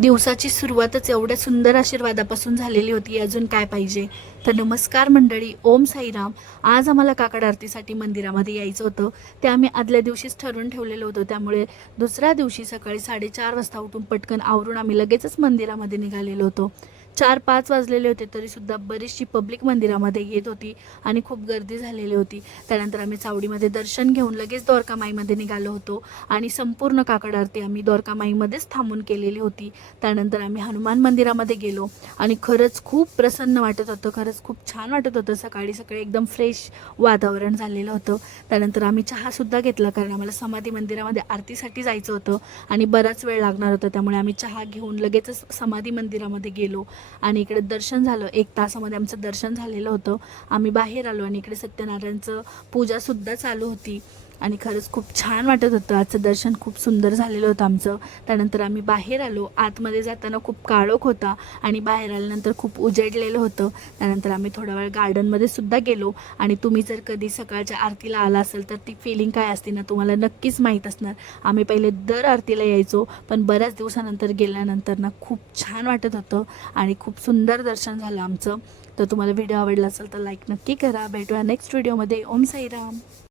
दिवसाची सुरुवातच एवढ्या सुंदर आशीर्वादापासून झालेली होती, अजून काय पाहिजे. तर नमस्कार मंडळी, ओम साईराम. आज आम्हाला काकड आरतीसाठी मंदिरामध्ये यायचं होतं. ते आम्ही आदल्या दिवशीच ठरवून ठेवलेलं होतं. त्यामुळे दुसऱ्या दिवशी सकाळी 4:30 वाजता उठून पटकन आवरून आम्ही लगेचच मंदिरामध्ये निघालेलो होतो. 4-5 वाजलेले होते तरीसुद्धा बरीचशी पब्लिक मंदिरामध्ये येत होती आणि खूप गर्दी झालेली होती. त्यानंतर आम्ही चावडीमध्ये दर्शन घेऊन लगेच द्वारकामाईमध्ये निघालो होतो आणि संपूर्ण काकड आरती आम्ही द्वारकामाईमध्येच थांबून केलेली होती. त्यानंतर आम्ही हनुमान मंदिरामध्ये गेलो आणि खरंच खूप प्रसन्न वाटत होतं. खरंच खूप छान वाटत होतं. सकाळी सकाळी एकदम फ्रेश वातावरण झालेलं होतं. त्यानंतर आम्ही चहासुद्धा घेतला, कारण आम्हाला समाधी मंदिरामध्ये आरतीसाठी जायचं होतं आणि बराच वेळ लागणार होता. त्यामुळे आम्ही चहा घेऊन लगेचच समाधी मंदिरामध्ये गेलो आणि इकडे दर्शन झालं. 1 तासामध्ये आमचं दर्शन झालेलं होतं. आम्ही बाहेर आलो आणि इकडे सत्यनारायणचं पूजासुद्धा चालू होती आणि खरंच खूप छान वाटत होतं. आजचं दर्शन खूप सुंदर झालेलं होतं आमचं. त्यानंतर आम्ही बाहेर आलो. आतमध्ये जाताना खूप काळोख होता आणि बाहेर आल्यानंतर खूप उजेडलेलं होतं. त्यानंतर आम्ही थोडा वेळ गार्डनमध्ये सुद्धा गेलो आणि तुम्ही जर कधी सकाळच्या आरतीला आला असेल तर ती फिलिंग काय असते ना, तुम्हाला नक्कीच माहीत असणार. आम्ही पहिले दर आरतीला यायचो, पण बऱ्याच दिवसानंतर गेल्यानंतर ना खूप छान वाटत होतं आणि खूप सुंदर दर्शन झालं आमचं. तर तुम्हाला व्हिडिओ आवडला असेल तर लाईक नक्की करा. भेटूया नेक्स्ट व्हिडिओमध्ये. ओम साईराम.